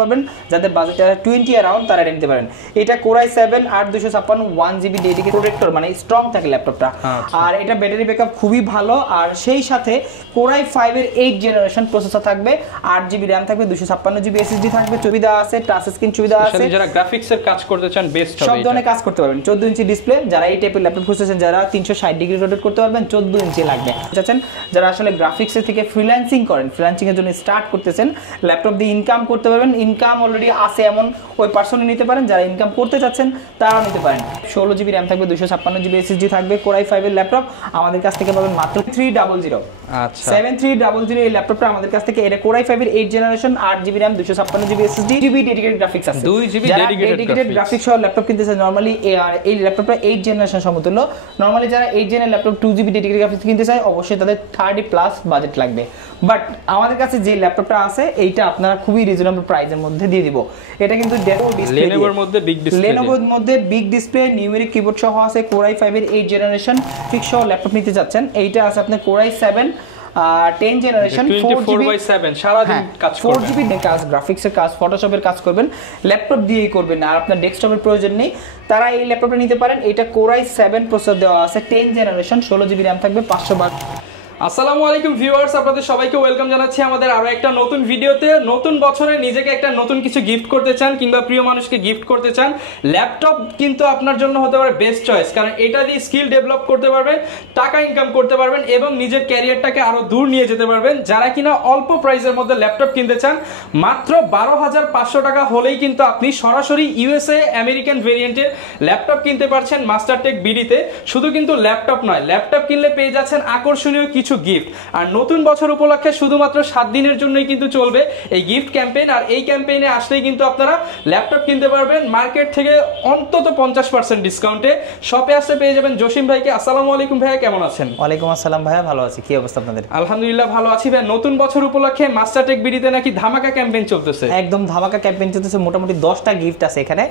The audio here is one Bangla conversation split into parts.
পারবেন যাদের বাজেট 20 अराउंड তারা নিতে পারেন। এটা কোরাই 7 8256 1GB ডেডিকেটেড প্রোটেক্টর মানে স্ট্রং থাকে ল্যাপটপটা। আর এটা ব্যাটারি ব্যাকআপ খুবই ভালো আর সেই সাথে কোরাই 5 এর 8 জেনারেশন প্রসেসর থাকবে, 8GB RAM থাকবে, 256GB SSD থাকবে, সুবিধা আছে, টাচ স্ক্রিন সুবিধা আছে। যারা গ্রাফিক্সের কাজ করতে চান বেস্ট হবে, সব ধরনের কাজ করতে পারবেন। 14 ইঞ্চি ডিসপ্লে, যারা এই টাইপের ল্যাপটপ খুঁজতেছেন, যারা 360 ডিগ্রি রোটেট করতে পারবেন 14 ইঞ্চি লাগবে চাচ্ছেন, যারা আসলে গ্রাফিক্সের থেকে ফ্রিল্যান্সিং করেন, ফ্রিল্যান্সিং এর জন্য স্টার্ট করতেছেন, ল্যাপটপ দিয়ে ইনকাম করতে পারবেন, ইনকাম অলরেডি আছে এমন ওই পার্সনই নিতে পারেন, যারা ইনকাম করতে চাচ্ছেন তারাও নিতে পারেন। 16GB RAM থাকবে, 256GB SSD থাকবে, কোরাই 5 এর ল্যাপটপ আমাদের কাছ থেকে পাবেন মাত্র 300। আচ্ছা 7300 এই ল্যাপটপটা আমাদের কাছ থেকে, এটা কোরাই 5 এর 8 generation, 8GB RAM, 256GB SSD, 2GB dedicated graphics আছে, 2GB ডেডিকেটেড গ্রাফিক্স সহ ল্যাপটপ কিনতেছেন নরমালি এই ল্যাপটপটা 8 জেনারেশন সমতুল্য। নরমালি যারা 8 জেনের ল্যাপটপ 2GB ডেডিকেটেড গ্রাফিক্স কিনতে চায় অবশ্যই তাদের 30+ বাজেট লাগবে। বাট আমাদের কাছে যে ল্যাপটপটা আছে এইটা আপনারা খুবই রিজনেবল প্রাইসের মধ্যে দিয়ে দিব। এটা কিন্তু লেনোভোর মধ্যে বিগ ডিসপ্লে, লেনোভোর মধ্যে বিগ ডিসপ্লে, নিউমেরিক কিবোর্ড সহ আছে, কোরাই 5 এর 8 জেনারেশন ফিক্স সহ ল্যাপটপ নিতে যাচ্ছেন। এইটা আছে আপনার কোরাই 7 10 জেনারেশন 24/7 সারা দিন কাজ করবেন, 4GB কাজ, গ্রাফিক্সের কাজ, ফটোশপের কাজ করবেন, ল্যাপটপ দিয়েই করবেন আর আপনার ডেস্কটপের প্রয়োজন নেই, তারা এই ল্যাপটপটা নিতে পারেন। এটা কোরাই 7 প্রসেসর দেওয়া আছে, 10 জেনারেশন, 16GB RAM থাকবে, 500 আসসালামু আলাইকুম ভিউয়ার্স, আপনাদের সবাইকে ওয়েলকাম জানাচ্ছি আমাদের আরো একটা নতুন ভিডিওতে। নতুন বছরে নিজেকে একটা নতুন কিছু গিফট করতে চান কিংবা প্রিয় মানুষকে গিফট করতে চান, ল্যাপটপ কিন্তু আপনার জন্য হতে পারে বেস্ট চয়েস, কারণ এটা দিয়ে স্কিল ডেভেলপ করতে পারবেন, টাকা ইনকাম করতে পারবেন এবং নিজের ক্যারিয়ারটাকে আরো দূর নিয়ে যেতে পারবেন। যারা কিনা অল্প প্রাইসের মধ্যে ল্যাপটপ কিনতে চান, মাত্র 12,500 টাকা হলেই কিন্তু আপনি সরাসরি ইউএসএ আমেরিকান ভেরিয়েন্টের ল্যাপটপ কিনতে পারছেন মাস্টারটেক বিডিতে। শুধু কিন্তু ল্যাপটপ নয়, ল্যাপটপ কিনলে পেয়ে যাচ্ছেন আকর্ষণীয় কিছু গিফট। আর নতুন বছর উপলক্ষে শুধুমাত্র 7 দিনের জন্যই কিন্তু চলবে এই গিফট ক্যাম্পেইন। আর এই ক্যাম্পেইনে আসলেই কিন্তু আপনারা ল্যাপটপ কিনতে পারবেন মার্কেট থেকে অন্তত 50% ডিসকাউন্টে। শপে আসলে পেয়ে যাবেন জসিম ভাইকে। আসসালামু আলাইকুম ভাইয়া, কেমন আছেন? ওয়ালাইকুম আসসালাম ভাইয়া, ভালো আছি, কি অবস্থা আপনাদের? আলহামদুলিল্লাহ ভালো আছি ভাই। নতুন বছর উপলক্ষে মাস্টারটেক বিডিতে নাকি ধামাকা ক্যাম্পেইন চলতেছে? একদম ধামাকা ক্যাম্পেইন চলতেছে, মোটামুটি 10টা গিফট আছে এখানে।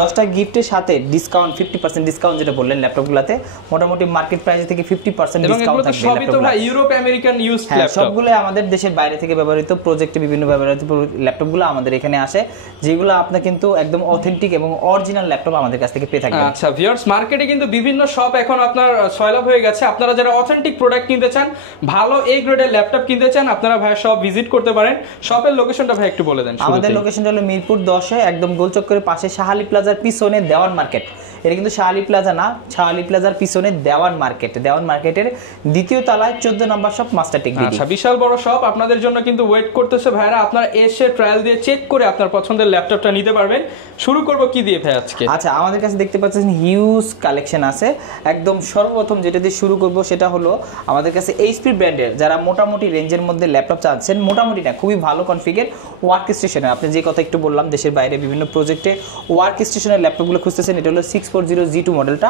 10টা গিফটের সাথে ডিসকাউন্ট 50% ডিসকাউন্ট, যেটা বললেন ল্যাপটপগুলোতে মোটামুটি মার্কেট প্রাইস থেকে 50% ডিসকাউন্ট থাকবে। সবই তো ভাই ইউরোপ আমেরিকান ইউজড ল্যাপটপ, সবগুলো আমাদের দেশের বাইরে থেকে ব্যবহৃত প্রজেক্টে বিভিন্ন ব্যবহৃত ল্যাপটপগুলো আমাদের এখানে আসে, যেগুলো আপনি কিন্তু একদম অথেন্টিক এবং অরিজিনাল ল্যাপটপ আমাদের কাছ থেকে পেয়ে থাকবেন। আচ্ছা ভিউয়ার্স, মার্কেটে কিন্তু বিভিন্ন শপ এখন আপনার সয়লাভ হয়ে গেছে। আপনারা যারা অথেন্টিক প্রোডাক্ট কিনতে চান, ভালো এ গ্রেডের ল্যাপটপ কিনতে চান, আপনারা ভাই শপ ভিজিট করতে পারেন। শপের লোকেশনটা ভাই একটু বলে দেন। আমাদের লোকেশনটা হলো মিরপুর 10 একদম গোলচক্করের পাশে শাহালি প্লাজার পিছনে দেওয়ান মার্কেট। এটা কিন্তু শাহালি প্লাজা না, শাহালি প্লাজার পিছনে দেওয়ান মার্কেট, দেওয়ান মার্কেটের দ্বিতীয় তলায় 14 নম্বর শপ মাস্টারটেক বিডি। আচ্ছা, বিশাল বড় শপ আপনাদের জন্য কিন্তু ওয়েট করতেছে ভাইরা। আপনারা এসে ট্রায়াল দিয়ে চেক করে আপনার পছন্দের ল্যাপটপটা নিতে পারবেন। শুরু করব কি দিয়ে ভাই আজকে? আচ্ছা, আমাদের কাছে দেখতে পাচ্ছেন হিউজ কালেকশন আছে। একদম সর্বপ্রথম যেটা দিয়ে শুরু করব সেটা হলো আমাদের কাছে এইচপি ব্র্যান্ডের, যারা মোটামুটি রেঞ্জের মধ্যে ল্যাপটপ চাচ্ছেন, মোটামুটি না খুবই ভালো কনফিগার ওয়ার্ক স্টেশনের, আপনি যে কথা একটু বললাম দেশের বাইরে বিভিন্ন প্রজেক্টে ওয়ার্ক স্টেশনের ল্যাপটপগুলো খুঁজতেছেন, এটা হলো 640G2 মডেলটা।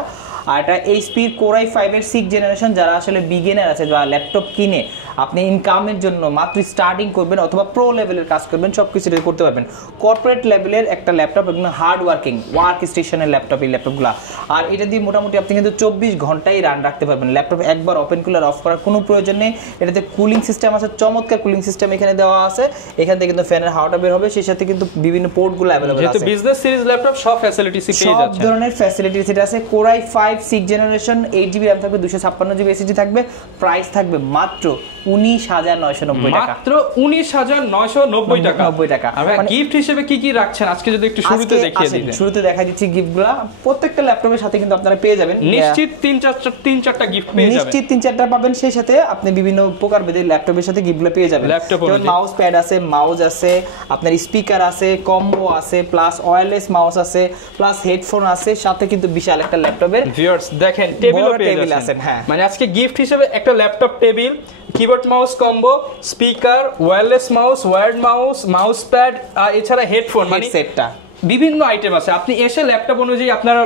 আর এটা এইচপি কোরাই 5 এর 6 জেনারেশন। যারা আসলে বিগিনার আছে বা ল্যাপটপ কিনে আপনি ইনকামের জন্য মাত্র স্টার্টিং করবেন অথবা প্রো লেভেলের কাজ করবেন, সব কিছু করতে পারবেন। কর্পোরেট লেভেলের একটা ল্যাপটপ, একদম হার্ড ওয়ার্কিং ওয়ার্ক স্টেশনের ল্যাপটপ এই ল্যাপটপগুলো। আর এটা দিয়ে মোটামুটি আপনি কিন্তু 24 ঘন্টাই রান রাখতে পারবেন। ল্যাপটপ একবার ওপেন কুলার অফ করার কোনো প্রয়োজন নেই। এটাতে কুলিং সিস্টেম আছে, চমৎকার কুলিং সিস্টেম এখানে দেওয়া আছে। এখান থেকে কিন্তু ফ্যানের হাওয়াটা বের হবে, সেই সাথে কিন্তু বিভিন্ন পোর্টগুলো अवेलेबल আছে। যেহেতু বিজনেস সিরিজ ল্যাপটপ, সব ফ্যাসিলিটিস পেয়ে যাচ্ছেন, সব ধরনের ফ্যাসিলিটিস এটা আছে। কোরাই 5 6 জেনারেশন, 8GB RAM থাকবে, 256GB SSD থাকবে। প্রাইস থাকবে মাত্র 19,990 টাকা, মাত্র 19,990 টাকা। 90 টাকা। আর গিফট হিসেবে কি কি রাখছেন আজকে যদি একটু শুরুতে দেখিয়ে দিতেন? শুরুতে দেখাই দিচ্ছি গিফটগুলো। প্রত্যেকটা ল্যাপটপের সাথে কিন্তু আপনারা পেয়ে যাবেন নিশ্চিত 3-4টা গিফট পেয়ে যাবেন, নিশ্চিত 3-4টা পাবেন। সেই সাথে আপনি বিভিন্ন প্রকারভেদের ল্যাপটপের সাথে গিফটগুলো পেয়ে যাবেন। যেমন মাউস প্যাড আছে, মাউস আছে, আপনার স্পিকার আছে, কম্বো আছে, প্লাস ওয়্যারলেস মাউস আছে, প্লাস হেডফোন আছে, সাথে কিন্তু বিশাল একটা ল্যাপটপের ভিউয়ার্স দেখেন টেবিলও পেয়ে যাচ্ছেন। হ্যাঁ, মানে আজকে গিফট হিসেবে একটা laptop table, keyboard mouse combo, speaker, wireless mouse, wired mouse, mouse pad, আর এছাড়া হেডফোন, মানে সেটটা বিভিন্ন আইটেম আছে, আপনি এসে ল্যাপটপ অনুযায়ী আপনার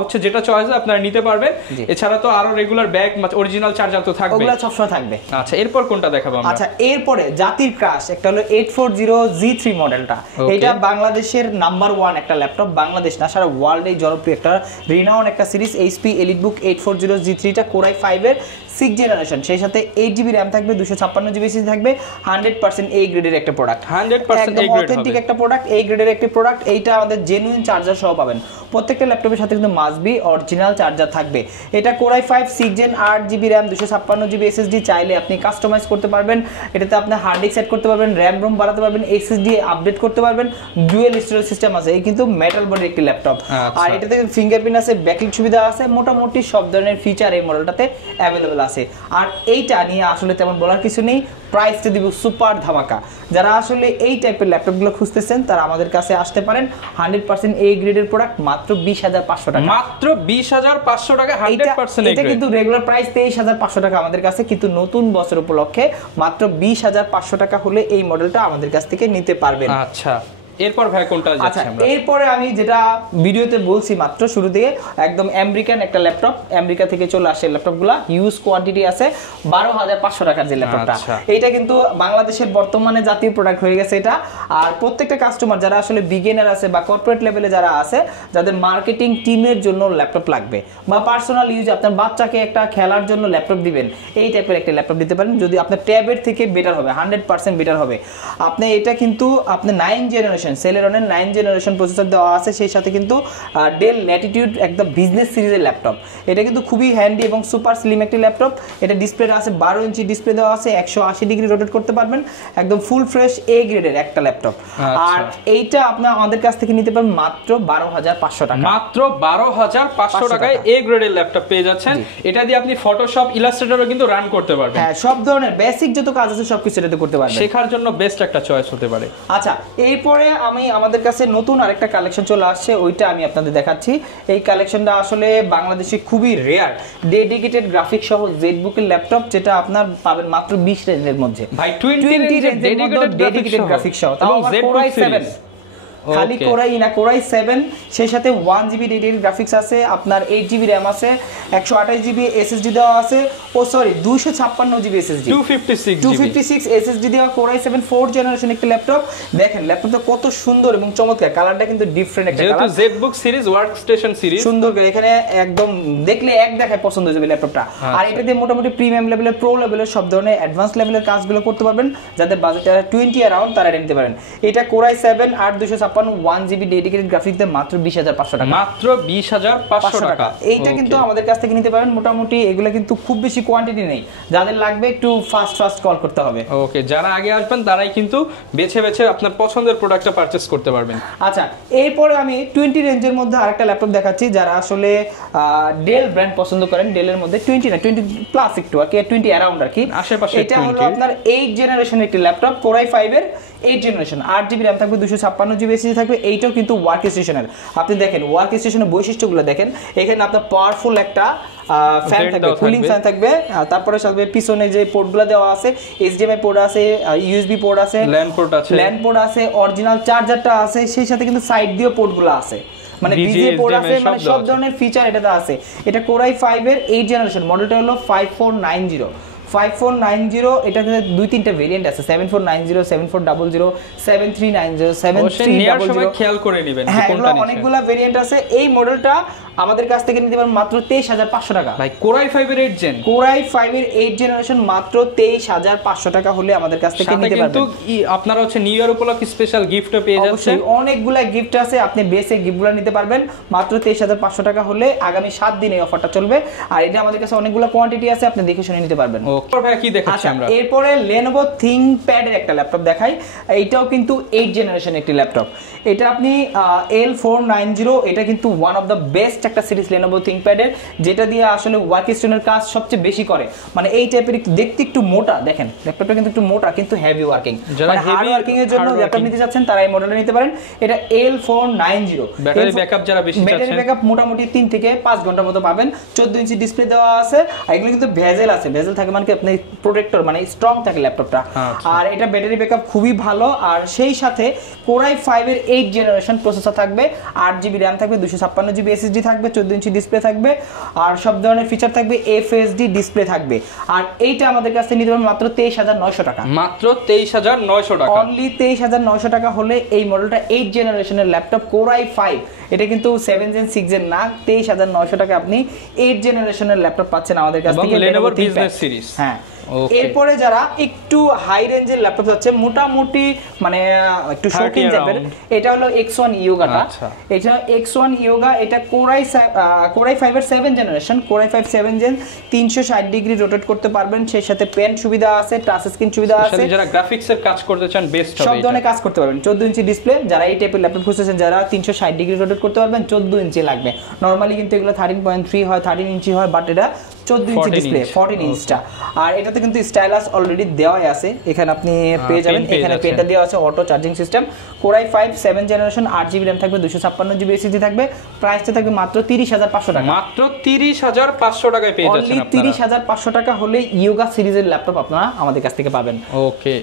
হচ্ছে যেটা চয়েস আপনারা নিতে পারবেন। এছাড়া তো আরো রেগুলার ব্যাগ অরিজিনাল চার্জার তো থাকবে, ওগুলো সবসময় থাকবে। আচ্ছা এরপর কোনটা দেখাবো আমরা? আচ্ছা এরপরে জাতির ক্রাশ একটা হলো 840G3 মডেলটা। এটা বাংলাদেশের নাম্বার 1 একটা ল্যাপটপ, বাংলাদেশ না সারা ওয়ার্ল্ডে জনপ্রিয় একটা রিনাউন একটা সিরিজ HP EliteBook 840G3 টা Core i5 এর 6th জেনারেশন, সেই সাথে 8GB RAM থাকবে, 256GB SSD থাকবে, 100% A গ্রেডের একটা প্রোডাক্ট, 100% A গ্রেড অথেন্টিক একটা প্রোডাক্ট, A গ্রেডের একটা প্রোডাক্ট। এইটা আমাদের জেনুইন চার্জার সহ পাবেন। প্রত্যেকটা ল্যাপটপের সাথে কিন্তু মাস্ট বি অরিজিনাল চার্জার থাকবে। এটা Core i5 6th Gen 8GB RAM 256GB SSD, চাইলে আপনি কাস্টমাইজ করতে পারবেন। এটাতে আপনি হার্ড ডিস্ক সেট করতে পারবেন, RAM ROM বাড়াতে পারবেন, SSD আপডেট করতে পারবেন, ডুয়াল স্টোরেজ সিস্টেম আছে। এই কিন্তু মেটাল বডির একটি ল্যাপটপ। আর এটাতে ফিঙ্গারপ্রিন্ট আছে, ব্যাকলিট সুবিধা আছে, মোটামুটি সব ধরনের ফিচার এই মডেলটাতে অ্যাভেলেবল আছে। আর এইটা নিয়ে আসলে তেমন বলার কিছু নেই, প্রাইসটা দিব সুপার ধামাকা। যারা আসলে এই টাইপের ল্যাপটপগুলো খুঁজতেছেন তারা আমাদের কাছে আসতে পারেন। 100% A গ্রেডের প্রোডাক্ট, মাত্র 20,500 টাকা, মাত্র 20,500 টাকা 100% এটা কিন্তু রেগুলার প্রাইস 23,500 টাকা আমাদের কাছে, কিন্তু নতুন বছর উপলক্ষে মাত্র 20,500 টাকা হলে এই মডেলটা আমাদের কাছ থেকে নিতে পারবেন। আচ্ছা এরপর ভাই কোনটা যাচ্ছে আমরা? এরপরে আমি যেটা ভিডিওতে বলছি মাত্র শুরু থেকে, একদম আমেরিকান একটা ল্যাপটপ, আমেরিকা থেকে চলে আসে ল্যাপটপগুলো, হিউজ কোয়ান্টিটি আছে, 12,500 টাকার যে ল্যাপটপটা। এইটা কিন্তু বাংলাদেশের বর্তমানে জাতীয় প্রোডাক্ট হয়ে গেছে এটা। আর প্রত্যেকটা কাস্টমার যারা আসলে বিগিনার আছে বা কর্পোরেট লেভেলে যারা আছে, যাদের মার্কেটিং টিমের জন্য ল্যাপটপ লাগবে বা পার্সোনাল ইউজ, আপনার বাচ্চাকে একটা খেলার জন্য ল্যাপটপ দিবেন, এই টাইপের একটা ল্যাপটপ দিতে পারেন। যদি আপনার ট্যাবের থেকে বেটার হবে, 100% বেটার হবে। আপনি এটা কিন্তু আপনি 9th generation সেলেরনের 9th generation processor দেওয়া আছে, সেই সাথে কিন্তু ডেল ল্যাটিটিউড একদম বিজনেস সিরিজের ল্যাপটপ। এটা কিন্তু খুবই হ্যান্ডি এবং সুপার স্লিম একটি ল্যাপটপ। এটা ডিসপ্লে আছে 12 ইঞ্চি ডিসপ্লে দেওয়া আছে, 180 ডিগ্রি রোটেট করতে পারবেন, একদম ফুল ফ্রেশ A গ্রেডের একটা ল্যাপটপ। আর এইটা আপনি আমাদের কাছ থেকে নিতে পারবেন মাত্র 12,500 টাকা, মাত্র 12,500 টাকায় A গ্রেডের ল্যাপটপ পেয়ে যাচ্ছেন। এটা দিয়ে আপনি ফটোশপ, ইলাস্ট্রেটরও কিন্তু রান করতে পারবেন। হ্যাঁ, সব ধরনের বেসিক যত কাজ আছে সবকিছু এটাতে করতে পারবেন, শেখার জন্য বেস্ট একটা চয়েস হতে পারে। আচ্ছা এরপরে আমি আমাদের কাছে নতুন আরেকটা কালেকশন চলে আসছে, ওইটা আমি আপনাদের দেখাচ্ছি। এই কালেকশনটা আসলে বাংলাদেশে খুবই রেয়ার, ডেডিকেটেড গ্রাফিক্স সহ ZBook এর ল্যাপটপ, যেটা আপনার পাবেন মাত্র 20 রেঞ্জের মধ্যে, ভাই 20 রেঞ্জের ডেডিকেটেড গ্রাফিক্স সহ, তাও Core i7 খালি Core i না, Core i7 সেই সাথে 1GB ডেডিকেটেড গ্রাফিক্স আছে, আপনার 8GB RAM আছে, 128GB SSD দেওয়া আছে, 256GB SSD, 256 SSD দেওয়া Core i7 4th জেনারেশন একটা ল্যাপটপ। দেখেন ল্যাপটপটা কত সুন্দর এবং চমৎকার, কালারটা কিন্তু ডিফারেন্ট একটা কালার, যেহেতু ZBook সিরিজ ওয়ার্কস্টেশন সিরিজ সুন্দর করে এখানে একদম দেখলে এক দেখায় পছন্দ হয়ে যাবে ল্যাপটপটা। আর এটাতে মোটামুটি প্রিমিয়াম লেভেলের, প্রো লেভেলের সব ধরনের অ্যাডভান্স লেভেলের কাজগুলো করতে পারবেন, যাদের বাজেট 20 অ্যারাউন্ড তারা নিতে পারেন। এটা Core i7 8256 1GB dedicated graphics দিয়ে মাত্র 20,500 টাকা, মাত্র 20,500 টাকা। এইটা কিন্তু আমাদের কাছ থেকে নিতে পারেন। মোটামুটি এগুলো কিন্তু খুব বেশি কোয়ান্টিটি নেই, যাদের লাগবে একটু ফাস্ট কল করতে হবে। ওকে, যারা আগে আসবেন তারাই কিন্তু বেছে বেছে আপনার পছন্দের প্রোডাক্টটা পারচেজ করতে পারবেন। আচ্ছা এরপরে আমি 20 রেঞ্জের মধ্যে আরেকটা ল্যাপটপ দেখাচ্ছি, যারা আসলে ডেল ব্র্যান্ড পছন্দ করেন, ডেলের মধ্যে 20 না 20 প্লাস একটু আর কি, 20 অ্যারাউন্ড আর কি আশেপাশে। এটা হলো আপনার 8th জেনারেশনের একটি ল্যাপটপ, Core i5 এর 8th জেনারেশন, 8GB RAM থাকবে, 256GB SSD থাকবে। এইটাও কিন্তু ওয়ার্ক স্টেশনের, আপনি দেখেন ওয়ার্ক স্টেশনের বৈশিষ্ট্যগুলো দেখেন। এখানে আপনার পাওয়ারফুল একটা ফ্যান থাকবে, কুলিং ফ্যান থাকবে, তারপরে সাথে পিছনে যে পোর্টগুলো দেওয়া আছে, HDMI পোর্ট আছে, USB পোর্ট আছে, ল্যান পোর্ট আছে, অরিজিনাল চার্জারটা আছে, সেই সাথে কিন্তু সাইড দিয়ে পোর্টগুলো আছে, মানে VGA পোর্ট আছে, মানে সব ধরনের ফিচার এটাতে আছে। এটা Core i5 এর 8th জেনারেশন, মডেলটা হলো 5490। এটাতে 2-3টা ভেরিয়েন্ট আছে, 7490, 7400, 7390, 7300, খেয়াল করে নেবেন কোনটা নিতে। অনেকগুলা ভেরিয়েন্ট আছে। এই মডেলটা আমাদের কাছ থেকে নিতে পারেন মাত্র 23,500 টাকা। ভাই Core i5 এর 8th জেন, Core i5 এর 8th জেনারেশন মাত্র 23,500 টাকা হলে আমাদের কাছ থেকে নিতে পারবেন। কিন্তু আপনারা হচ্ছে নিউ ইয়ার উপলক্ষে স্পেশাল গিফটও পেয়ে যাচ্ছেন, অনেকগুলা গিফট আছে, আপনি বেসে গিফটগুলো নিতে পারবেন মাত্র 23,500 টাকা হলে। আগামী 7 দিন এই অফারটা চলবে, আর এটা আমাদের কাছে অনেকগুলা কোয়ান্টিটি আছে, আপনি দেখে শুনে নিতে পারবেন। ভাই কি দেখাচ্ছি আমরা? এরপরে Lenovo ThinkPad এর একটা ল্যাপটপ দেখাই। এইটাও কিন্তু 8th জেনারেশন একটি ল্যাপটপ। এটা আপনি L490, এটা কিন্তু ওয়ান অফ দ্য বেস্ট একটা সিরিজ Lenovo ThinkPad এর, যেটা দিয়ে আসলে ওয়ার্কস্টোনের কাজ সবচেয়ে বেশি করে। মানে এই টাইপের দেখতে একটু মোটা, দেখেন ল্যাপটপটা কিন্তু একটু মোটা কিন্তু হেভি ওয়ার্কিং, মানে হার্ড ওয়ার্কিং এর জন্য ল্যাপটপ নিতে যাচ্ছেন তারা এই মডেলটা নিতে পারেন। এটা L490। ব্যাটারি ব্যাকআপ যারা বেশি চাচ্ছেন, ব্যাটারি ব্যাকআপ মোটামুটি 3 থেকে 5 ঘন্টার মতো পাবেন। 14 ইঞ্চি ডিসপ্লে দেওয়া আছে, আর এগুলো কিন্তু ভেজেল আছে। ভেজেল থাকে মানে কি আপনি প্রোটেক্টর, মানে স্ট্রং থাকে ল্যাপটপটা। আর এটা ব্যাটারি ব্যাকআপ খুবই ভালো, আর সেই সাথে Core i5 এর 8 জেনারেশন প্রসেসর থাকবে, 8GB RAM থাকবে, 256GB SSD থাকবে, 14 ইঞ্চি ডিসপ্লে থাকবে, আর সব ধরনের ফিচার থাকবে, FHD ডিসপ্লে থাকবে। আর এইটা আমাদের কাছে নিতে পারবেন মাত্র 23,900 টাকা। মাত্র 23,900 টাকা, অনলি 23,900 টাকা হলে এই মডেলটা 8 জেনারেশনের ল্যাপটপ Core i5, এটা কিন্তু 7 Gen 6 Gen না, 23,900 টাকা আপনি 8 জেনারেশনের ল্যাপটপ পাচ্ছেন আমাদের কাছ থেকে Lenovo বিজনেস সিরিজ। হ্যাঁ, এরপরে যারা একটু হাই রেঞ্জের ল্যাপটপ যাচ্ছে, মোটামুটি মানে একটু শৌখিন টাইপের, এটা হলো X1 Yogaটা। এটা X1 Yoga, এটা Core i5 এর 7 generation, Core i5 7 Gen, 360 degree rotate করতে পারবেন, সেই সাথে পেন সুবিধা আছে, টাচ স্ক্রিন সুবিধা আছে, যারা গ্রাফিক্স এর কাজ করতে চান বেস্ট হবে, সব ধরনের কাজ করতে পারবেন। 14 ইঞ্চি ডিসপ্লে, যারা এই টাইপের ল্যাপটপ খুঁজতেছেন, যারা 360 ডিগ্রি রোটেট করতে পারবেন, 14 ইঞ্চি লাগবে। নরমালি কিন্তু এগুলো 13.3 হয়, 13 ইঞ্চি হয়, বাট এটা 14 ইঞ্চি ডিসপ্লে, 14 ইঞ্চটা। আর এটাতে কিন্তু স্টাইলাস অলরেডি দেওয়াই আছে, এখানে আপনি পেয়ে যাবেন। এখানে পেনটা দেওয়া আছে, auto charging system. Core i5 7 generation, 8GB RAM থাকবে, 256GB SSD থাকবে। প্রাইসটা থাকবে মাত্র 30,500 টাকা। মাত্র 30,500 টাকায় পেয়ে যাচ্ছেন আপনারা। 30,500 টাকা হলে Yoga সিরিজের ল্যাপটপ আপনারা আমাদের কাছ থেকে পাবেন। ওকে,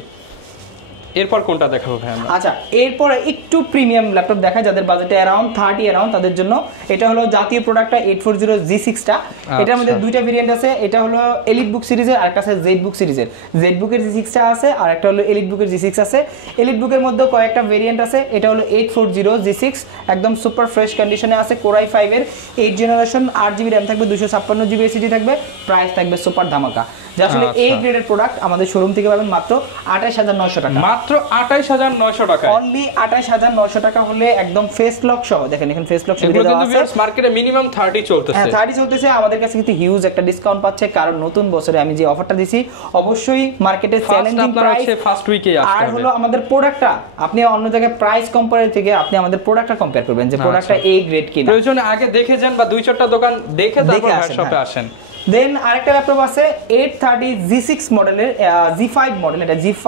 এরপর কোনটা দেখাবো ভাই আমরা? আচ্ছা, এরপরে একটু প্রিমিয়াম ল্যাপটপ দেখাই যাদের বাজেটে অ্যারাউন্ড 30 অ্যারাউন্ড, তাদের জন্য এটা হলো জাতীয় প্রোডাক্টটা 840G6টা। এটার মধ্যে দুইটা ভেরিয়েন্ট আছে, এটা হলো এলিটবুক সিরিজের, আর একটা আছে জেডবুক সিরিজের। জেডবুকের G6টা আছে, আর একটা হলো এলিটবুকের G6 আছে। এলিটবুকের মধ্যে কয়েকটা ভেরিয়েন্ট আছে, এটা হলো 840G6, একদম সুপার ফ্রেশ কন্ডিশনে আছে। Core i5 এর 8 জেনারেশন, 8GB RAM থাকবে, 256GB SSD থাকবে। প্রাইস থাকবে সুপার ধামাকা। যে আসলে এই গ্রেডের প্রোডাক্ট আমাদের শোরুম থেকে পাবেন মাত্র 28,900 টাকা। মাত্র 28,900 টাকা, অনলি 28,900 টাকা হলে একদম ফেস লক সহ, দেখেন এখানে ফেস লক সুবিধা দেওয়া আছে। মার্কেটে মিনিমাম 30 চলতেছে। হ্যাঁ, 30 চলতেছে। আমাদের কাছে কিন্তু হিউজ একটা ডিসকাউন্ট পাচ্ছে, কারণ নতুন বছরে আমি যে অফারটা দিছি, অবশ্যই মার্কেটে চ্যালেঞ্জিং প্রাইস ফার্স্ট উইকেই আসবে। আর হলো আমাদের প্রোডাক্টটা আপনি অন্য জায়গায় প্রাইস কম্পেয়ার থেকে আপনি আমাদের প্রোডাক্টটা কম্পেয়ার করবেন যে প্রোডাক্টটা এই গ্রেড কিনা। প্রয়োজনে আগে দেখে যান বা 2-4টা দোকান দেখে তারপর শপে আসেন। দেন আরেকটা ল্যাপটপ আছে 830G6 মডেলের, G5 মডেল, এটা G5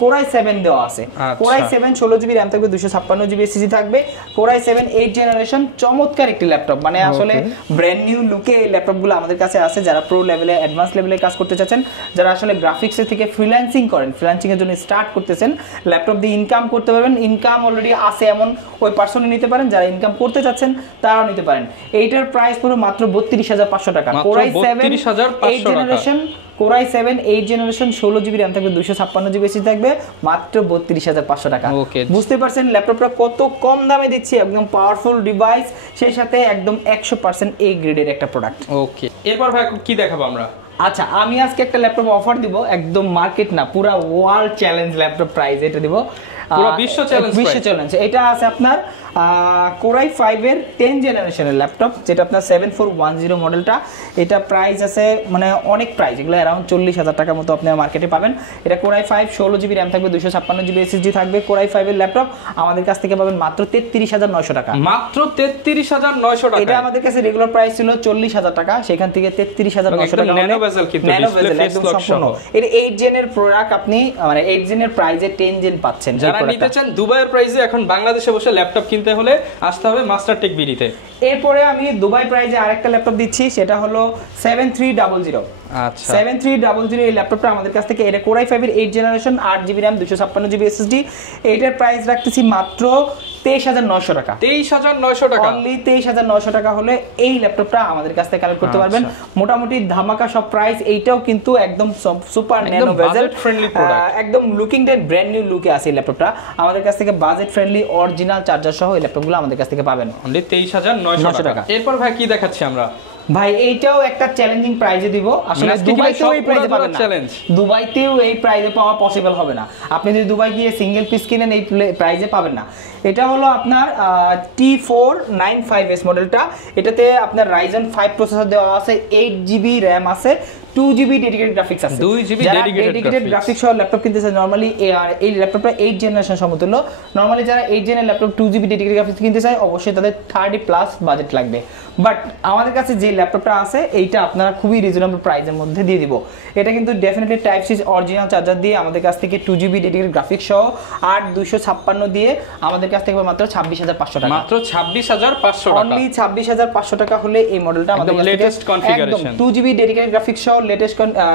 Core i7 দেওয়া আছে। Core i7 16GB RAM থাকবে, 256GB SSD থাকবে। Core i7 8 জেনারেশন, চমৎকার একটি ল্যাপটপ, মানে আসলে ব্র্যান্ড নিউ লুকে এই ল্যাপটপগুলো আমাদের কাছে আছে। যারা প্রো লেভেলে, অ্যাডভান্স লেভেলে কাজ করতে চাচ্ছেন, যারা আসলে গ্রাফিক্সের থেকে ফ্রিল্যান্সিং করেন, ফ্রিল্যান্সিং এর জন্য স্টার্ট করতেছেন, ল্যাপটপ দিয়ে ইনকাম করতে পারবেন, ইনকাম অলরেডি আছে এমন ওই পার্সনই নিতে পারেন, যারা ইনকাম করতে চাচ্ছেন তারাও নিতে পারেন। এইটার প্রাইস পুরো মাত্র 32,500 টাকা। Core i7 8 generation, Core i7 8 generation, 16GB RAM থাকবে, 256GB SSD থাকবে, মাত্র 32,500 টাকা। বুঝতে পারছেন ল্যাপটপটা কত কম দামে দিচ্ছি, একদম পাওয়ারফুল ডিভাইস, সেই সাথে একদম 100% এই গ্রেডের একটা প্রোডাক্ট। ওকে, এরপর ভাই কি দেখাবো আমরা? আচ্ছা, আমি আজকে একটা ল্যাপটপ অফার দিব, একদম মার্কেট না, পুরো ওয়ার্ল্ড চ্যালেঞ্জ ল্যাপটপ প্রাইস এটা দিব, পুরো বিশ্ব চ্যালেঞ্জ। এটা আছে আপনার Core i5 এর 10 জেনারেশনের ল্যাপটপ, যেটা আপনার 7410 মডেলটা। এটা প্রাইস আছে মানে অনেক প্রাইস, এগুলো অ্যারাউন্ড 40,000 টাকার মতো আপনি মার্কেটে পাবেন। এটা Core i5 16GB RAM থাকবে, 256GB SSD থাকবে। Core i5 এর ল্যাপটপ আমাদের কাছ থেকে পাবেন মাত্র 33,900 টাকা। মাত্র 33,900 টাকা। এটা আমাদের কাছে রেগুলার প্রাইস ছিল 40,000 টাকা, সেখান থেকে 33,900 টাকা। ন্যানো বেজেল কিন্তু ডিসপ্লে ফেস লক সহ। এটা 8 জেনের প্রোডাক্ট, আপনি মানে 8 জেনের প্রাইসে 10 জেন পাচ্ছেন। যারা নিতে চান দুবাইয়ের প্রাইসে এখন বাংলাদেশে বসে ল্যাপটপ কিনতে হলে আসতে হবে মাস্টার টেক বিডিতে। এরপরে আমি দুবাই প্রাইসে আরেকটা ল্যাপটপ দিচ্ছি, সেটা হলো 7300। আচ্ছা, 7300 এই ল্যাপটপটা আমাদের কাছ থেকে, এটা Core i5 এর 8 generation, 8GB RAM, 256GB SSD। এটার প্রাইস রাখতেছি মাত্র 23,900 টাকা। 23,900 টাকা, অনলি 23,900 টাকা হলে এই ল্যাপটপটা আমাদের কাছ থেকে কালেক্ট করতে পারবেন। মোটামুটি ধামাকা সব প্রাইস। এইটাও কিন্তু একদম সুপার ন্যানো বেজেল ফ্রেন্ডলি প্রোডাক্ট, একদম লুকিং ডেট ব্র্যান্ড নিউ লুকে আছে এই ল্যাপটপটা। আমাদের কাছ থেকে বাজেট ফ্রেন্ডলি অরিজিনাল চার্জার সহ এই ল্যাপটপগুলো আমাদের কাছ থেকে পাবেন অনলি 23,900 টাকা। এরপর ভাই কি দেখাচ্ছি আমরা? ভাই এইটাও একটা চ্যালেঞ্জিং প্রাইজে দিব। আসলে দুবাইতেও এই প্রাইজে পাবেন না, দুবাইতেও এই প্রাইজে পাওয়া পসিবল হবে না। আপনি যদি দুবাই গিয়ে সিঙ্গেল পিস কিনেন এই প্রাইজে পাবেন না। এটা হলো আপনার T495S মডেলটা। এটাতে আপনার Ryzen 5 প্রসেসর দেওয়া আছে, 8GB RAM আছে, 2GB ডেডিকেটেড গ্রাফিক্স আছে। 2GB যারা ডেডিকেটেড ডেডিকেটেড গ্রাফিক্স সহ ল্যাপটপ কিনতেছে নরমালি, এই ল্যাপটপটা 8 জেনারেশন সমতুল্য। নরমালি যারা 8 জেনের ল্যাপটপ 2GB ডেডিকেটেড গ্রাফিক্স কিনতে চায় অবশ্যই তাদের 30+ বাজেট লাগবে। বাট আমাদের কাছে যে ল্যাপটপটা আছে এইটা আপনারা খুবই রিজনেবল প্রাইসের মধ্যে দিয়ে দিব। এটা কিন্তু definitely type C original charger দিয়ে আমাদের কাছ থেকে 2GB ডেডিকেটেড গ্রাফিক্স সহ 8256 দিয়ে আমাদের কাছ থেকে মাত্র 26500 টাকা, মাত্র 26500 টাকা, অনলি 26500 টাকা হলে এই মডেলটা আমাদের কাছে latest configuration 2GB dedicated graphics সহ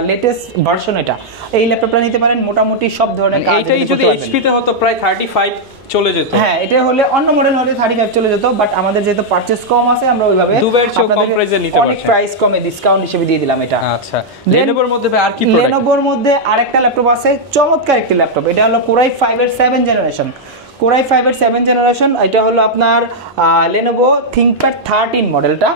লেটেস্ট ভার্সন। এটা এই ল্যাপটপটা নিতে পারেন, মোটামুটি সব ধরনের কাজ। এইটাই যদি এইচপি তে হতো প্রায় 35 চলে যেত। হ্যাঁ, এটা হলে অন্য মডেল হলে 35 চলে যেত, বাট আমাদের যেহেতু পারচেজ কম আছে আমরা ওইভাবে দুবাইয়ের চেয়ে কম প্রাইসে নিতে পারছেন। অনেক প্রাইস কমে ডিসকাউন্ট হিসেবে দিয়ে দিলাম এটা। আচ্ছা, Lenovoর মধ্যে আর কি প্রোডাক্ট? Lenovoর মধ্যে আরেকটা ল্যাপটপ আছে, চমৎকার একটি ল্যাপটপ। এটা হলো Core i5 এর 7 জেনারেশন। Core i5 এর 7 জেনারেশন, এটা হলো আপনার Lenovo ThinkPad 13 মডেলটা।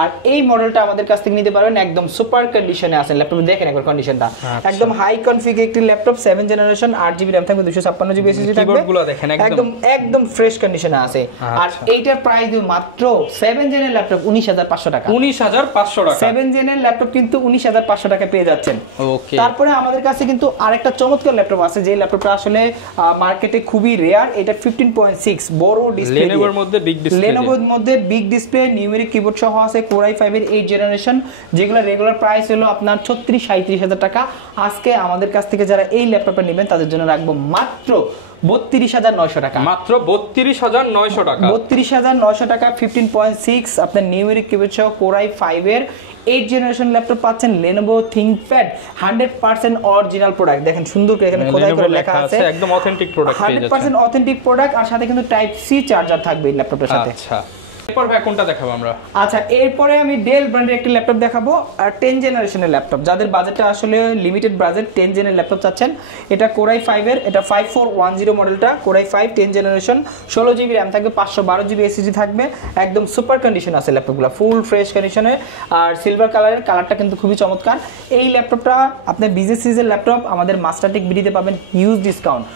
আর এই মডেলটা আমাদের কাছ থেকে নিতে পারবেন, একদম সুপার কন্ডিশনে আছে ল্যাপটপ। দেখেন একবার কন্ডিশনটা, একদম হাই কনফিগ একটি ল্যাপটপ, 7 জেনারেশন, 8GB RAM থাকবে, 256GB SSD থাকবে, কিবোর্ডগুলো দেখেন একদম ফ্রেশ কন্ডিশনে আছে। আর এইটার প্রাইস মাত্র 7 জেনের ল্যাপটপ 19500 টাকা। 19500 টাকা 7 জেনের ল্যাপটপ কিন্তু 19500 টাকা পেয়ে যাচ্ছেন। ওকে, তারপরে আমাদের কাছে কিন্তু আরেকটা চমৎকার ল্যাপটপ আছে, যে ল্যাপটপটা আসলে মার্কেটে খুবই রেয়ার। এটা 15.6 বড় ডিসপ্লে, Lenovoর মধ্যে বিগ ডিসপ্লে, Lenovoর মধ্যে বিগ ডিসপ্লে, নিউমেরিক কিবোর্ড সহ আছে। Core i5 এর 8 জেনারেশন, যেগুলো রেগুলার প্রাইস হলো আপনার 36-37 টাকা। আজকে আমাদের কাছ থেকে যারা এই ল্যাপটপটা নেবেন তাদের জন্য রাখবো মাত্র 32900 টাকা, মাত্র 32900 টাকা, 32900 টাকা। 15.6 আপনার নিউমেরিক কিবোর্ড সহ Core i5 এর 8 জেনারেশন ল্যাপটপ পাচ্ছেন। Lenovo ThinkPad 100% original product. দেখেন সুন্দর করে এখানে খোদাই করে লেখা আছে, একদম অথেন্টিক প্রোডাক্ট পেয়ে যাচ্ছেন, 100% অথেন্টিক প্রোডাক্ট। আর সাথে কিন্তু টাইপ সি চার্জার থাকবে এই ল্যাপটপের সাথে। আচ্ছা, এরপর ভাই কোনটা দেখাবো আমরা? আচ্ছা, এরপরে আমি ডেল ব্র্যান্ডের একটি ল্যাপটপ দেখাবো, আর 10 জেনারেশনের ল্যাপটপ। যাদের বাজেটটা আসলে লিমিটেড বাজেট, 10 জেনের ল্যাপটপ চাচ্ছেন, এটা Core i5 এর, এটা 5410 মডেলটা, Core i5 10 generation, 16GB RAM থাকবে, 512GB SSD থাকবে, একদম সুপার কন্ডিশন আছে ল্যাপটপগুলো, ফুল ফ্রেশ কন্ডিশনে। আর সিলভার কালারের, কালারটা কিন্তু খুবই চমৎকার। এই ল্যাপটপটা আপনার বিজনেস সিরিজের ল্যাপটপ, আমাদের মাস্টারটেক বিডিতে পাবেন হিউজ ডিসকাউন্ট।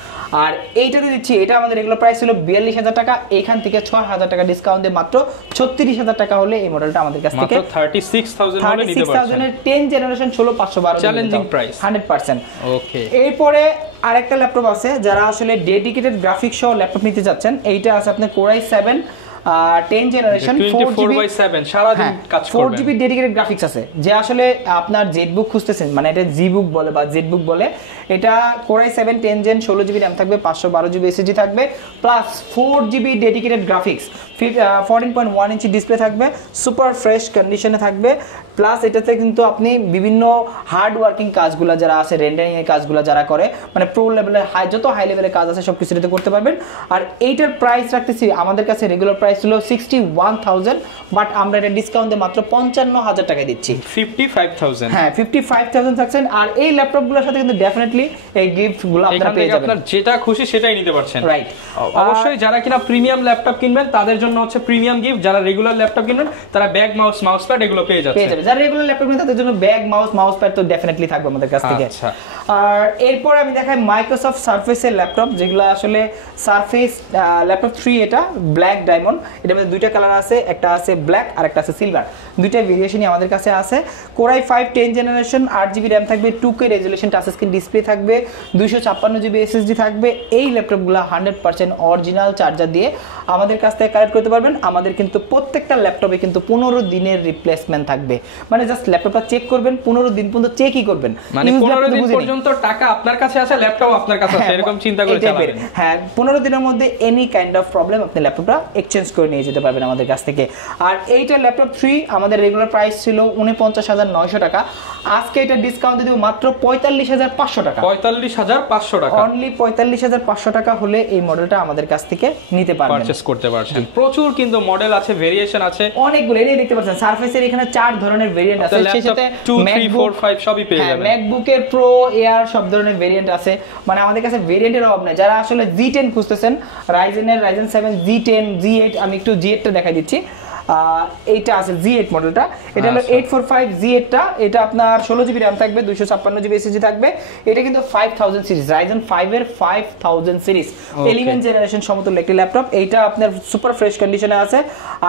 আর এইটাতে দিচ্ছি, এটা আমাদের রেগুলার প্রাইস ছিল 42000 টাকা, এখান থেকে 6000 টাকা ডিসকাউন্ট দিয়ে মাত্র 36000 টাকা হলে এই মডেলটা আমাদের কাছ থেকে 36000 হলে নিতে পারছেন। 36000 এর 10 জেনারেশন 16512 চ্যালেঞ্জিং প্রাইস 100%। ওকে, এরপরে আরেকটা ল্যাপটপ আছে, যারা আসলে ডেডিকেটেড গ্রাফিক্স সহ ল্যাপটপ নিতে যাচ্ছেন, এইটা আছে আপনার Core i7 10 জেনারেশন 24/7 সারা দিন কাজ করবে, 4GB ডেডিকেটেড গ্রাফিক্স আছে। যে আসলে আপনার জেটবুক খুঁজতেছেন, মানে এটা জিবুক বলে বা জেটবুক বলে, এটা Core i7 10 gen, 16GB RAM থাকবে, 512GB SSD থাকবে, plus 4GB dedicated graphics, 14.1 inch display থাকবে, সুপার ফ্রেশ কন্ডিশনে থাকবে। প্লাস এটাতে কিন্তু আপনি বিভিন্ন হার্ড ওয়ার্কিং কাজগুলো যারা আছে, রেন্ডারিং এর কাজগুলো যারা করে, মানে প্রো লেভেলের যত হাই লেভেলের কাজ আছে সব কিছু এটাতে করতে পারবেন। আর এইটার প্রাইস রাখতেছি, আমাদের কাছে রেগুলার প্রাইস ছিল 61000, বাট আমরা এটা ডিসকাউন্ট দিয়ে মাত্র 55000 টাকায় দিচ্ছি, 55000। হ্যাঁ 55000 থাকছেন। আর এই ল্যাপটপগুলোর সাথে কিন্তু ডেফিনেটলি এই গিফটগুলো আপনারা পেয়ে যাবেন, আপনার যেটা খুশি সেটাই নিতে পারছেন, রাইট। অবশ্যই যারা কিনা প্রিমিয়াম ল্যাপটপ কিনবেন তাদের জন্য হচ্ছে প্রিমিয়াম গিফট, যারা রেগুলার ল্যাপটপ কিনবেন তারা ব্যাগ, মাউস প্যাড এগুলো পেয়ে যাচ্ছে। যারা রেগুলার ল্যাপটপ কিনবেন তাদের জন্য ব্যাগ, মাউস প্যাড তো ডেফিনেটলি থাকবে আমাদের কাছ থেকে। আচ্ছা, আর এরপর আমি দেখাই মাইক্রোসফট সারফেসের ল্যাপটপ, যেগুলো আসলে সারফেস ল্যাপটপ 3, এটা ব্ল্যাক ডায়মন্ড। এটার মধ্যে দুইটা কালার আছে, একটা আছে ব্ল্যাক আর একটা আছে সিলভার, দুইটা ভেরিয়েশনই আমাদের কাছে আছে। Core i5 10 generation, 8GB RAM থাকবে, 2K resolution touch screen display থাকবে, 256GB SSD থাকবে। এই ল্যাপটপগুলো 100% অরিজিনাল চার্জার দিয়ে আমাদের কাছ থেকে কালেক্ট করতে পারবেন। আমাদের কিন্তু প্রত্যেকটা ল্যাপটপে কিন্তু 15 দিনের রিপ্লেসমেন্ট থাকবে, মানে জাস্ট ল্যাপটপটা চেক করবেন, 15 দিন পর্যন্ত চেকই করবেন, মানে 15 দিন পর্যন্ত টাকা আপনার কাছে আছে, ল্যাপটপ আপনার কাছে আছে, এরকম চিন্তা করে চালাবেন। হ্যাঁ, 15 দিনের মধ্যে এনি কাইন্ড অফ প্রবলেম আপনি ল্যাপটপটা এক্সচেঞ্জ করে নিয়ে যেতে পারবেন আমাদের কাছ থেকে। আর এইটা ল্যাপটপ 3 আমাদের রেগুলার প্রাইস ছিল 49900 টাকা, আজকে এটা ডিসকাউন্ট দিয়ে দেব মাত্র 45500 টাকা, 45500 টাকা, অনলি 45500 টাকা হলে এই মডেলটা আমাদের কাছ থেকে নিতে পারবেন, পারচেজ করতে পারছেন। প্রচুর কিন্তু মডেল আছে, ভেরিয়েশন আছে অনেকগুলো। এই দেখতে পাচ্ছেন সারফেসের এখানে 4 ধরনের ভেরিয়েন্ট আছে, সেই সাথে 2, 3, 4, 5 সবই পেয়ে যাবেন। ম্যাকবুকের প্রো, এয়ার সব ধরনের ভেরিয়েন্ট আছে, মানে আমাদের কাছে ভেরিয়েন্টের অভাব নেই। যারা আসলে G10 খুঁজতেছেন, রাইজেন 7 G10 G8, আমি একটু G8 টা দেখাই দিচ্ছি। এইটা আছে Z8 মডেলটা, এটা হলো 845 Z8টা, এটা আপনার 16GB RAM থাকবে, 256GB SSD থাকবে। এটা কিন্তু 5000 সিরিজ, Ryzen 5 এর 5000 সিরিজ 11 জেনারেশন সমতুল্য একটি ল্যাপটপ। এইটা আপনার সুপার ফ্রেশ কন্ডিশনে আছে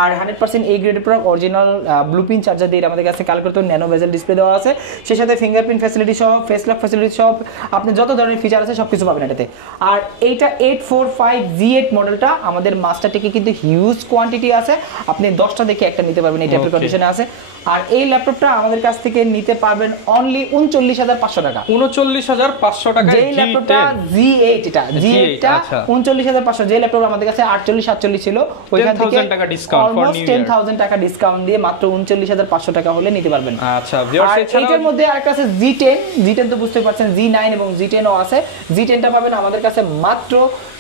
আর 100% A গ্রেডের প্রোডাক্ট, অরিজিনাল ব্লুপ্রিন্ট চার্জার দিয়ে আমাদের কাছে কাল করতে ন্যানো বেজেল ডিসপ্লে দেওয়া আছে, সেই সাথে ফিঙ্গারপ্রিন্ট ফ্যাসিলিটি সহ, ফেস লক ফ্যাসিলিটি সহ, আপনি যত ধরনের ফিচার আছে সবকিছু পাবেন এটাতে। আর এইটা 845 Z8 মডেলটা আমাদের মাস্টার টেকে কিন্তু হিউজ কোয়ান্টিটি আছে, আপনি 10টা দেখে একটা নিতে পারবেন, এই টাইপের কন্ডিশনে আছে। আর এই ল্যাপটপটা আমাদের কাছ থেকে নিতে পারবেন অনলি 39500 টাকা। 39500 টাকা যে ল্যাপটপটা Z8, এটা Z8টা 39500, যে ল্যাপটপ আমাদের কাছে 48 47 ছিল, ওইখান থেকে 10000 টাকা ডিসকাউন্ট ফর নিউ ইয়ার, 10000 টাকা ডিসকাউন্ট দিয়ে মাত্র 39500 টাকা হলে নিতে পারবেন। আচ্ছা ভিউয়ার্স, এটার মধ্যে আরেকটা আছে Z10 তো বুঝতে পারছেন, Z9 এবং Z10 ও আছে। Z10টা পাবেন আমাদের কাছে মাত্র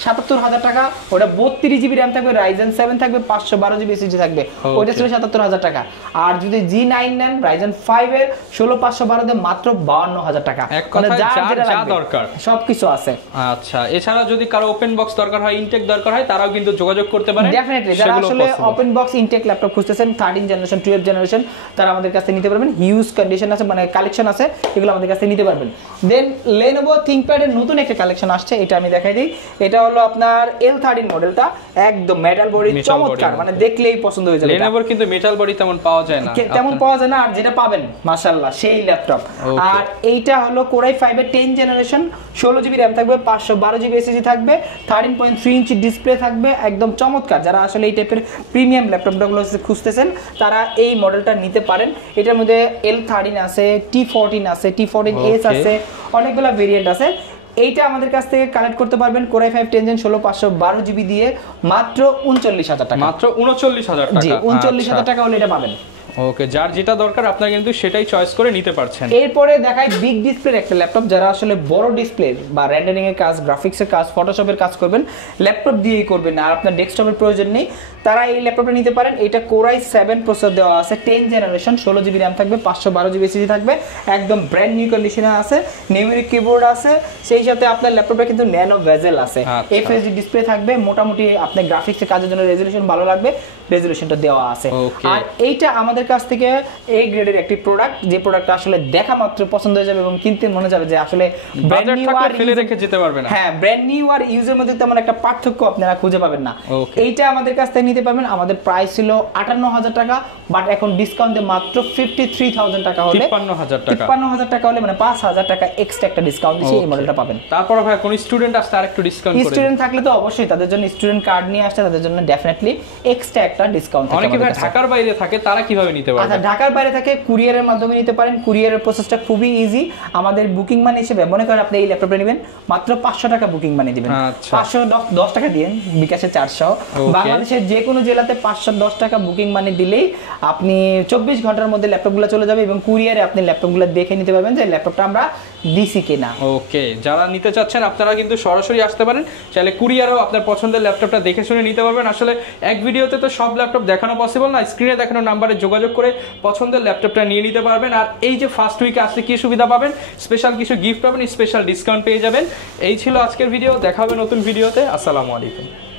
77000 টাকা, ওটা 32GB RAM থাকবে, Ryzen 7 থাকবে, 512GB SSD থাকবে, ওটা ছিল 77000 টাকা। আর যদি G9 নেন Ryzen 5 এর 16512 দিয়ে মাত্র 52000 টাকা। মানে যা দরকার সবকিছু আছে। আচ্ছা, এছাড়া যদি কারো ওপেন বক্স দরকার হয়, ইনটেক দরকার হয়, তারাও কিন্তু যোগাযোগ করতে পারে। ডেফিনেটলি যারা আসলে ওপেন বক্স ইনটেক ল্যাপটপ খুঁজতেছেন 13 জেনারেশন 12 জেনারেশন, তারা আমাদের কাছে নিতে পারবেন, হিউজ কন্ডিশন আছে, মানে কালেকশন আছে, এগুলো আমাদের কাছে নিতে পারবেন। দেন Lenovo ThinkPad এর নতুন একটা কালেকশন আসছে, এটা আমি দেখাই দিই। এটা হলো আপনার L13 মডেলটা, একদম মেটাল বডি, চমৎকার, মানে দেখলেই পছন্দ হয়ে যাবে। Lenovo কিন্তু মেটাল বডি তেমন পাওয়া যায় না, তেমন পাওয়া যায় না, আর যেটা পাবেন মাশাআল্লাহ সেই ল্যাপটপ। আর এইটা হলো Core i5 এর 10 জেনারেশন, 16GB RAM থাকবে, 512GB SSD থাকবে, 13.3 ইঞ্চি ডিসপ্লে থাকবে, একদম চমৎকার। যারা আসলে এই টাইপের প্রিমিয়াম ল্যাপটপগুলো খুঁজতেছেন তারা এই মডেলটা নিতে পারেন। এটার মধ্যে L13 আছে, T14 আছে, T14S আছে, অনেকগুলো ভেরিয়েন্ট আছে। এইটা আমাদের কাছ থেকে কালেক্ট করতে পারবেন Core i5 10 Gen 16 512GB দিয়ে মাত্র 39000 টাকা। মাত্র 39000 টাকা। জি, 39000 টাকা হলে এটা পাবেন। ওকে, যার যেটা দরকার আপনারা কিন্তু সেটাই চয়েস করে নিতে পারছেন। এরপরে দেখাই বিগ ডিসপ্লের একটা ল্যাপটপ, যারা আসলে বড় ডিসপ্লে বা রেন্ডারিং এর কাজ, গ্রাফিক্সের কাজ, ফটোশপের কাজ করবেন, ল্যাপটপ দিয়েই করবেন আর আপনার ডেস্কটপের প্রয়োজন নেই, তারা এই ল্যাপটপটা নিতে পারেন। এটা Core i7 প্রসেসর দেওয়া আছে, 10 জেনারেশন, 16GB RAM থাকবে, 512GB SSD থাকবে, একদম ব্র্যান্ড নিউ কন্ডিশনে আছে, নিউমেরিক কিবোর্ড আছে, সেই সাথে আপনার ল্যাপটপে কিন্তু ন্যানো বেজেল আছে, FHD ডিসপ্লে থাকবে, মোটামুটি আপনার গ্রাফিক্সের কাজের জন্য রেজোলিউশন ভালো লাগবে, রেজোলিউশনটা দেওয়া আছে। আর এইটা আমাদের কাছ থেকে এই গ্রেডের একটি প্রোডাক্ট, যে প্রোডাক্টটা আসলে দেখা মাত্র পছন্দ হয়ে যাবে এবং কিনতে মনে যাবে যে আসলে ব্র্যান্ড নিউ আর ফেলে রেখে যেতে পারবে না। হ্যাঁ, ব্র্যান্ড নিউ আর ইউজের মধ্যে তেমন একটা পার্থক্য আপনারা খুঁজে পাবেন না। এইটা আমাদের কাছ থেকে নিতে পারবেন। আমাদের প্রাইস ছিল 58000 টাকা, বাট এখন ডিসকাউন্টে মাত্র 53000 টাকা হলে, 53000 টাকা হলে মানে 5000 টাকা এক্সট্রা একটা ডিসকাউন্ট দিছি, এই মডেলটা পাবেন। তারপর ভাই কোন স্টুডেন্ট আসলে আরেকটু ডিসকাউন্ট করে, স্টুডেন্ট থাকলে তো অবশ্যই তাদের জন্য, স্টুডেন্ট কার্ড নিয়ে আসছে তাদের জন্য ডেফিনেটলি এক্সট্রা একটা ডিসকাউন্ট। অনেকে ভাই ঢাকার বাইরে থাকে, তারা কিভাবে নিতে পারবে? আচ্ছা, ঢাকার বাইরে থাকে কুরিয়ারের মাধ্যমে নিতে পারেন। কুরিয়ারের প্রসেসটা খুবই ইজি। আমাদের বুকিং মানি হিসেবে মনে করেন আপনি এই ল্যাপটপটা নেবেন, মাত্র 500 টাকা বুকিং মানি দিবেন, 510 টাকা দিবেন, বিকাশে 400। বাংলাদেশের যে কোনো জেলাতে 510 টাকা বুকিং মানি দিলেই আপনি 24 ঘন্টার মধ্যে ল্যাপটপগুলো চলে যাবে এবং কুরিয়ারে আপনি ল্যাপটপগুলো দেখে নিতে পারবেন যে ল্যাপটপটা আমরা দিছি কিনা। ওকে, যারা নিতে চাচ্ছেন আপনারা কিন্তু সরাসরি আসতে পারেন, চাইলে কুরিয়ারও আপনার পছন্দের ল্যাপটপটা দেখে শুনে নিতে পারবেন। আসলে এক ভিডিওতে তো সব ল্যাপটপ দেখানো পসিবল না, স্ক্রিনে দেখানো নাম্বারে যোগাযোগ করে পছন্দের ল্যাপটপটা নিয়ে নিতে পারবেন। আর এই যে ফার্স্ট উইকে আসলে কি সুবিধা পাবেন, স্পেশাল কিছু গিফট পাবেন, স্পেশাল ডিসকাউন্ট পেয়ে যাবেন। এই ছিল আজকের ভিডিও, দেখা হবে নতুন ভিডিওতে। আসসালামু আলাইকুম।